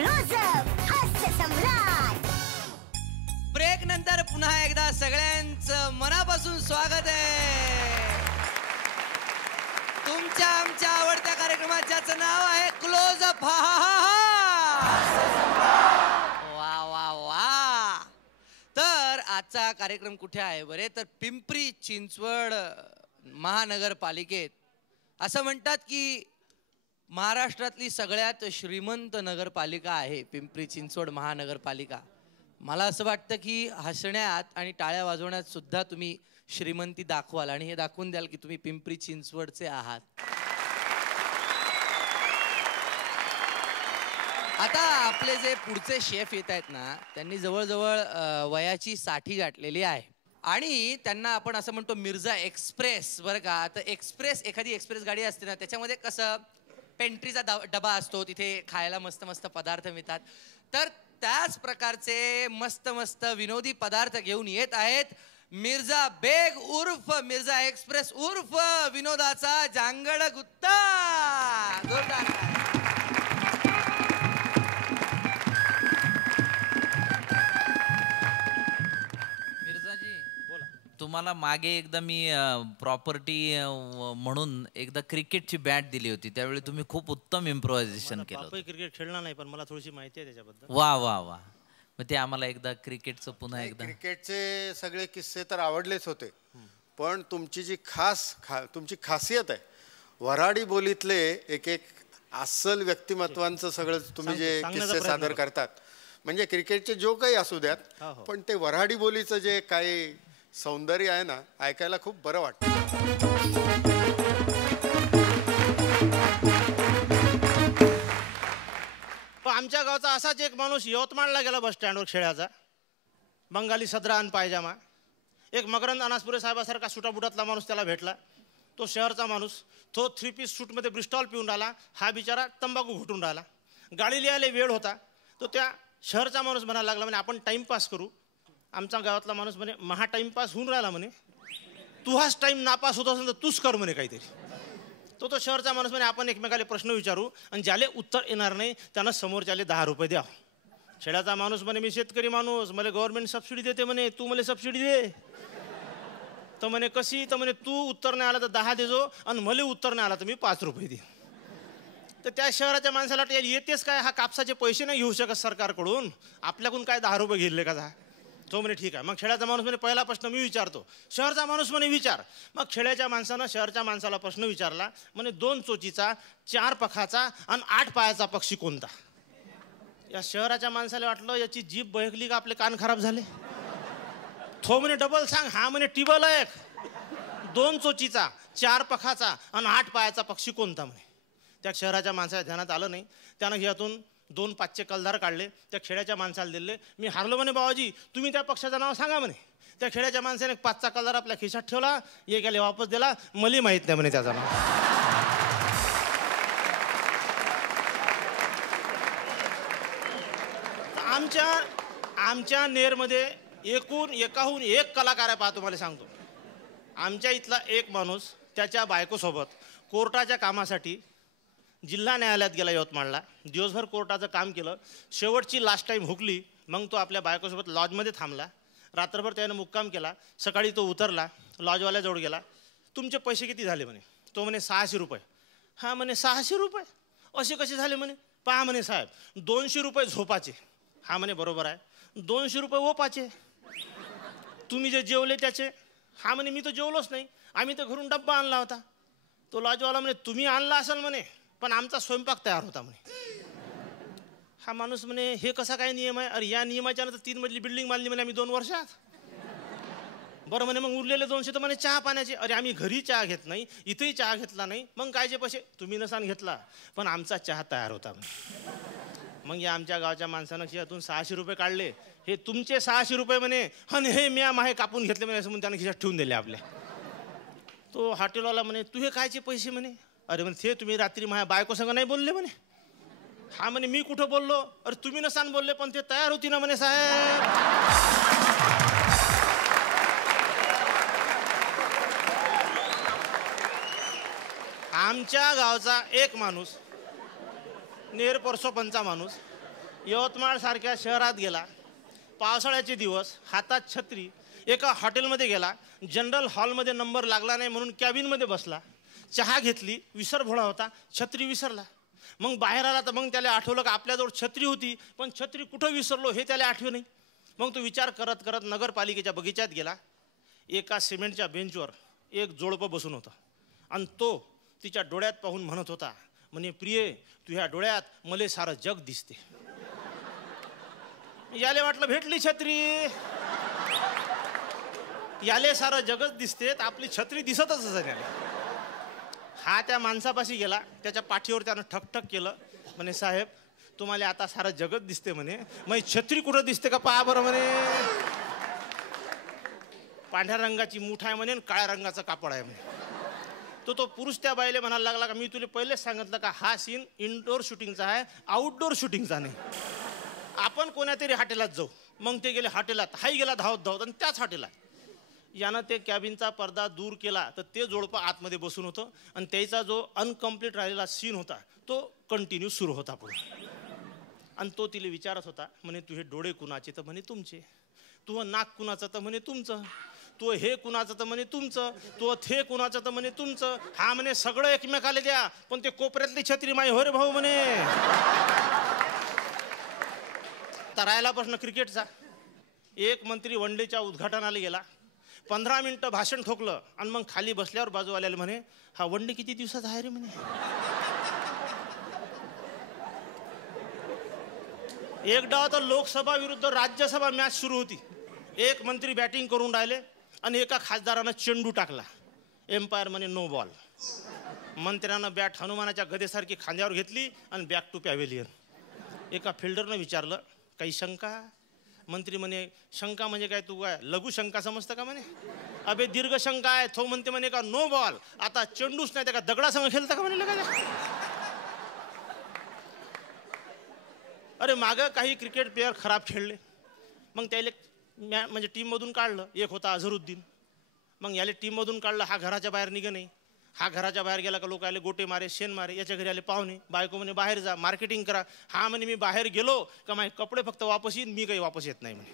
Close up हास्य सम्राट. Break नंतर पुन्हा एकदा सगळ्यांचं मनापासून स्वागत आहे तुमच्या आमच्या आवडत्या कार्यक्रमात, ज्याचं नाव आहे क्लोजअप. वा वा वा. तर आजचा कार्यक्रम कुठे आहे बरे, तर पिंपरी चिंचवड महानगरपालिकेत. असं म्हणतात की महाराष्ट्रातली सगळ्यात श्रीमंत नगरपालिका आहे पिंपरी चिंचवड महानगरपालिका. मला असं वाटतं की हसण्यात आणि टाळ्या वाजवण्यात सुद्धा तुम्ही श्रीमंती दाखवाल आणि हे दाखवून द्याल की तुम्ही पिंपरी चिंचवडचे आहात. आता आपले जे पुढचे शेफ येत आहेत ना, त्यांनी जवळजवळ वयाची 60 गाठलेली आहे आणि त्यांना आपण असं म्हणतो मिर्झा एक्सप्रेस, बरं का. तर एक्सप्रेस, एखादी एक्सप्रेस गाडी असते ना, त्याच्यामध्ये कसं पेंट्रीचा डबा असतो, तिथे खायला मस्त मस्त पदार्थ मिळतात. तर त्याच प्रकारचे मस्त मस्त विनोदी पदार्थ घेऊन येत आहेत मिर्झा बेग उर्फ मिर्झा एक्सप्रेस उर्फ विनोदाचा जांगड गुत्ता. मिर्झाजी बोला. तुम्हाला मागे एकदा मी प्रॉपर्टी म्हणून एकदा क्रिकेटची बॅट दिली होती, त्यावेळी तुम्ही खूप उत्तम इम्प्रोव्हायझेशन केलं. क्रिकेट खेळणार नाही, पण मला थोडीशी माहिती आहे त्याच्याबद्दल. वा वा वा. मग ते आम्हाला एकदा क्रिकेटचं पुन्हा एकदा. क्रिकेटचे सगळे किस्से तर आवडलेच होते, पण तुमची जी तुमची खासियत आहे, वऱ्हाडी बोलीतले एक एक अस्सल व्यक्तिमत्वांचं सगळं तुम्ही जे किस्से सादर करतात, म्हणजे क्रिकेटचे जो काही असू द्यात, पण ते वऱ्हाडी बोलीचं जे काही सौंदर्य आहे ना, ऐकायला खूप बरं वाटतं. आमच्या गावचा असाच एक माणूस यवतमाळला गेला बस स्टँडवर खेळायचा, बंगाली सदरा आणि पायजामा. एक मकरंद अनासपुरे साहेबासारखा सुटाबुटातला माणूस त्याला भेटला. तो शहरचा माणूस, तो 3 पीस सूटमध्ये ब्रिस्टॉल पिऊन राहिला, हा बिचारा तंबाखू घुटून राहिला. गाडी लिहायला वेळ होता, तो त्या शहरचा माणूस म्हणायला लागला, म्हणे आपण टाइमपास करू. आमचा गावातला माणूस म्हणे महा टाइमपास होऊन राहिला, म्हणे तू हाच टाइम नापास होत असेल तर तूच कर म्हणे काहीतरी. तो शहरचा माणूस म्हणे आपण एकमेकाला प्रश्न विचारू आणि ज्याले उत्तर येणार नाही त्यांना समोरच्याले 10 रुपये द्या. खेड्याचा माणूस म्हणे मी शेतकरी माणूस, मला गव्हर्नमेंट सबसिडी देते, म्हणे तू मला सबसिडी दे. तर म्हणे कशी, तर म्हणे तू उत्तर नाही आला तर 10 देजो आणि मला उत्तर नाही आला तर मी 5 रुपये दे. तर त्या शहराच्या माणसाला येतेच काय, हा कापसाचे पैसे नाही घेऊ शकत सरकारकडून, आपल्याकडून काय 10 रुपये घेतले का. तो म्हणे ठीक आहे. मग खेड्याचा माणूस म्हणे पहिला प्रश्न मी विचारतो. शहरचा माणूस म्हणे विचार. मग खेड्याच्या माणसानं शहरच्या माणसाला प्रश्न विचारला, म्हणे 2 चोचीचा, 4 पखाचा आणि 8 पायाचा पक्षी कोणता. या शहराच्या माणसाला वाटलं याची जीभ बहकली का आपले कान खराब झाले. तो म्हणे डबल सांग. हा म्हणे टिबल एक. 2 चोचीचा, 4 पखाचा आणि 8 पायाचा पक्षी कोणता म्हणे. त्या शहराच्या माणसाला ध्यानात आलं नाही. त्यानं ह्यातून 2 5चे कलदार काढले, त्या खेड्याच्या माणसाला दिले. मी हारलो म्हणे बाबाजी, तुम्ही त्या पक्षाचं नाव सांगा म्हणे. त्या खेड्याच्या माणसाने 5चा कलदार आपल्या खिशात ठेवला, एक याला वापस दिला, मला माहीत नाही म्हणे त्याचं नाव. आमच्या नेरमध्ये एकाहून एक कलाकार आहे. पहा तुम्हाला सांगतो, आमच्या इथला एक माणूस त्याच्या बायकोसोबत कोर्टाच्या कामासाठी जिल्हा न्यायालयात गेला यवतमाळला. दिवसभर कोर्टाचं काम केलं, शेवटची लास्ट टाईम हुकली. मग तो आपल्या बायकोसोबत लॉजमध्ये थांबला. रात्रभर त्यानं मुक्काम केला. सकाळी तो उतरला, लॉजवाल्याजवळ गेला. तुमचे पैसे किती झाले म्हणे. तो म्हणे 600 रुपये. हा म्हणे 600 रुपये असे कसे झाले म्हणे. पहा म्हणे साहेब 200 रुपये झोपाचे. हा म्हणे बरोबर आहे. 200 रुपये ओपाचे. तुम्ही जे जेवले त्याचे. हा म्हणे मी तर जेवलोच नाही, आम्ही तर घरून डब्बा आणला होता. तो लॉजवाला म्हणे तुम्ही आणला असेल म्हणे, पण आमचा स्वयंपाक तयार होता म्हणे. हा माणूस म्हणे हे कसा काय नियम आहे. अरे या नियमाच्या नंतर 3 मजली बिल्डिंग बांधली म्हणे आम्ही 2 वर्षात. बरं म्हणे मग उरलेले 200 तर म्हणे चहा पाण्याचे. अरे आम्ही घरी चहा घेत नाही, इथेही चहा घेतला नाही. मग कायचे पैसे. तुम्ही नसान घेतला, पण आमचा चहा तयार होता म्हणे. मग या आमच्या गावच्या माणसानं खिशातून 600 रुपये काढले. हे तुमचे 600 रुपये म्हणे, आणि हे म्या माहे कापून घेतले म्हणे, असं म्हणून त्यानं खिशात ठेवून दिले आपल्या. तो हॉटेलवाला म्हणे तू हे कायचे पैसे म्हणे. अरे म्हणे ते तुम्ही रात्री माझ्या बायको संग नाही बोलले म्हणे. हा म्हणे मी कुठं बोललो. अरे तुम्ही नसान बोलले, पण ते तयार होती ना म्हणे साहेब. आमच्या गावचा एक माणूस, नेर परसोपंचा माणूस, यवतमाळ सारख्या शहरात गेला, पावसाळ्याचे दिवस, हातात छत्री, एका हॉटेलमध्ये गेला, जनरल हॉलमध्ये नंबर लागला नाही म्हणून कॅबिनमध्ये बसला, चहा घेतली, विसरभोळा होता, छत्री विसरला. मग बाहेर आला तर मग त्याला आठवलं का आपल्याजवळ छत्री होती, पण छत्री कुठं विसरलो हे त्याला आठवे नाही. मग तो विचार करत करत नगरपालिकेच्या बगीच्यात गेला. एका सिमेंटच्या बेंचवर एक जोडपं बसून होतं आणि तो तिच्या डोळ्यात पाहून म्हणत होता, म्हणे प्रिये तुझ्या डोळ्यात मले सारं जग दिसते. याले वाटलं भेटली छत्री, याले सारं जगच दिसते, आपली छत्री दिसतच त्याने. हा त्या माणसापाशी गेला, त्याच्या पाठीवर त्यानं ठकठक केलं, म्हणे साहेब तुम्हाला आता सारं जगत दिसते म्हणे, मग छत्री कुठं दिसते का पहा बरं म्हणे. पांढऱ्या रंगाची मूठ आहे म्हणे, काळ्या रंगाचं कापड आहे म्हणे. तो पुरुष त्या बाईले म्हणायला लागला का मी तुला पहिलेच सांगितलं का हा सीन इनडोअर शूटिंगचा आहे, आउटडोअर शूटिंगचा नाही. आपण कोणातरी हॉटेलात जाऊ. मग ते गेले हॉटेलात, हाही गेला धावत धावत आणि त्याच हॉटेलात. यानं ते कॅबिनचा पडदा दूर केला तर ते जोडपं आतमध्ये बसून होतं आणि त्याचा जो अनकम्प्लीट राहिलेला सीन होता तो कंटिन्यू सुरू होता पुढे. आणि तो तिला विचारत होता, म्हणे तुझे डोळे कुणाचे तर म्हणे तुमचे, तू नाक कुणाचं तर म्हणे तुमचं, तू हे कुणाचं तर म्हणे तुमचं, तू थे कुणाचं तर म्हणे तुमचं. हा म्हणे सगळं एकमेकाला द्या पण ते कोपऱ्यातली छत्री माई हो रे भाऊ म्हणे. तर राहिला प्रश्न क्रिकेटचा. एक मंत्री वनडेच्या उद्घाटनाला गेला, 15 मिनिटं भाषण ठोकलं आणि मग खाली बसल्यावर बाजूवाल्याला म्हणे हा वनडे किती दिवसाचा आहे रे म्हणे. एक डाव तर लोकसभा विरुद्ध राज्यसभा मॅच सुरू होती. एक मंत्री बॅटिंग करून राहिले आणि एका खासदारानं चेंडू टाकला. एम्पायर म्हणे नो बॉल. मंत्र्यानं बॅट हनुमानाच्या गदेसारखी खांद्यावर घेतली आणि बॅक टू पॅव्हेलियन. एका फिल्डरनं विचारलं काही शंका. मंत्री म्हणे शंका म्हणजे काय, तू काय लघु शंका समजतं का म्हणे. अबे दीर्घ शंका आहे. तो म्हणते म्हणे का नो बॉल, आता चेंडूच नाही त्या का दगडासंग खेळता का म्हणे. अरे मागं काही क्रिकेट प्लेयर खराब खेळले, मग त्याला म्हणजे टीममधून काढलं. एक होता अझरुद्दीन, मग याला टीममधून काढलं. हा घराच्या बाहेर निघे नाही. हा घराच्या बाहेर गेला का लोक आले गोटे मारे, शेण मारे. याच्या घरी आले पाहुणे, बायको म्हणे बाहेर जा मार्केटिंग करा. हा म्हणे मी बाहेर गेलो का माझे कपडे फक्त वापस येईन, मी काही वापस येत नाही म्हणे.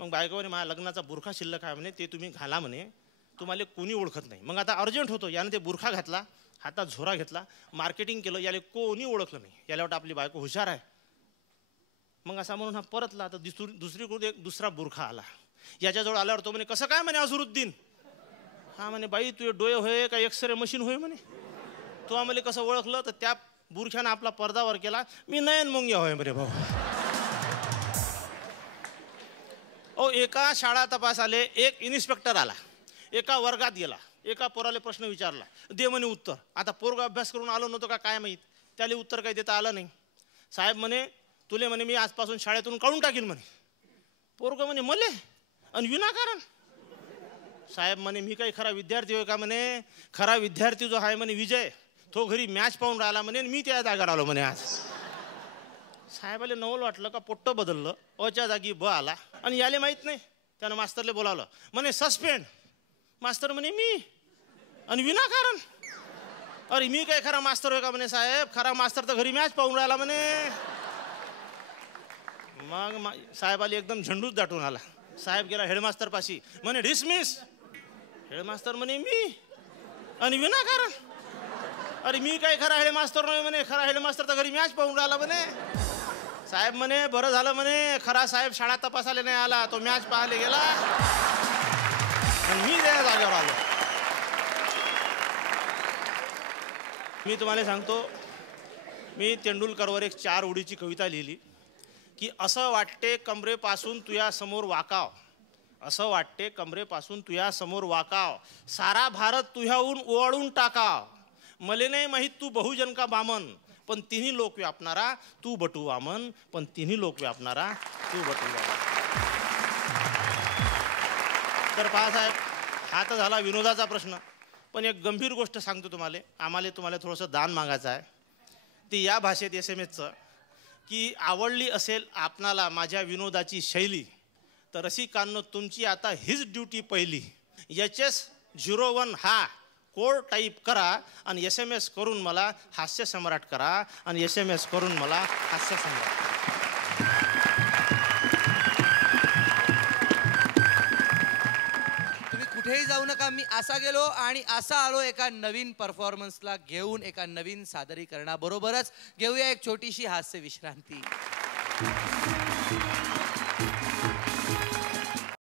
मग बायको म्हणे माझ्या लग्नाचा बुरखा शिल्लक आहे म्हणे, ते तुम्ही घाला म्हणे, तुम्हाला कोणी ओळखत नाही. मग आता अर्जंट होतो, यानं ते बुरखा घातला, हातात झोरा घेतला, मार्केटिंग केलं. याला कोणी ओळखलं नाही. याला वाटतं आपली बायको हुशार आहे. मग असा म्हणून हा परतला. तर दुसरीकडून एक दुसरा बुरखा आला. याच्याजवळ आल्यावर तो म्हणे कसं काय म्हणे अझरुद्दीन. हा म्हणे बाई तुझे डोळे होय का एक्सरे मशीन होय म्हणे. तो आम्हाला कसं ओळखलं तर त्या बुरख्यानं आपला पडदावर केला, मी नयन मुंग्या होय म्हणे भाऊ. ओ एका शाळा तपास आले, एक इन्स्पेक्टर आला, एका वर्गात गेला, एका पोराला प्रश्न विचारला, दे म्हणे उत्तर. आता पोरगा अभ्यास करून आलो नव्हतं का काय माहीत, त्याला उत्तर काही देता आलं नाही. साहेब म्हणे तुले म्हणे मी आजपासून शाळेतून काढून टाकीन म्हणे. पोरगा म्हणे मले आणि विनाकारण. साहेब म्हणे मी काही खरा विद्यार्थी होय का म्हणे. खरा विद्यार्थी जो आहे म्हणे विजय, तो घरी मॅच पाहून राहिला म्हणे, मी त्या जागा आलो म्हणे आज. साहेबाला नवल वाटलं का पोट्ट बदललं, अच्या जागी ब आला आणि याले माहीत नाही. त्यानं मास्तरले बोलावलं, म्हणे सस्पेंड. मास्तर म्हणे मी आणि विनाकारण. अरे मी काय खरा मास्तर होय का म्हणे. साहेब खरा मास्तर तर घरी मॅच पाहून राहिला म्हणे. मग साहेबाला एकदम झेंडूच दाटून आला. साहेब गेला हेडमास्तर पाशी, म्हणे डिसमिस. हेडमास्तर म्हणे मी आणि विनाकारण. अरे मी काय खरा हेडमास्तर नाही म्हणे, खरा हेडमास्तर तर घरी मॅच पाहून राहिला म्हणे. साहेब म्हणे बरं झालं म्हणे, खरा साहेब शाळा तपासायला नाही आला, तो मॅच पाहायला गेला आणि मी त्या जागेवर आलो. मी तुम्हाला सांगतो, मी तेंडुलकरवर एक 4 ओळीची कविता लिहिली की असं वाटते कमरेपासून तुझ्या समोर वाकाव, असं वाटते कमरेपासून तुझ्या समोर वाकाव, सारा भारत तुझ्याहून ओवाळून टाकाव. मले नाही माहीत तू बहुजन का बामन, पण तिन्ही लोक व्यापणारा तू बटू वामन, पण तिन्ही लोक व्यापणारा तू बटू वामन. तर पहा साहेब, हा तर झाला विनोदाचा प्रश्न. पण एक गंभीर गोष्ट सांगतो तुम्हाला थोडंसं दान मागायचं आहे. ती या भाषेत SMS की आवडली असेल आपणाला माझ्या विनोदाची शैली, तर रसिकांनो तुमची आता हीच ड्युटी पहिली. HS01 हा कोड टाईप करा आणि SMS करून मला हास्य सम्राट करा आणि SMS करून मला हास्य सम्राट करा. कुठेही जाऊ नका. मी असा गेलो आणि असा आलो एका नवीन परफॉर्मन्सला घेऊन, एका नवीन सादरीकरणाबरोबरच घेऊया एक छोटीशी हास्य विश्रांती.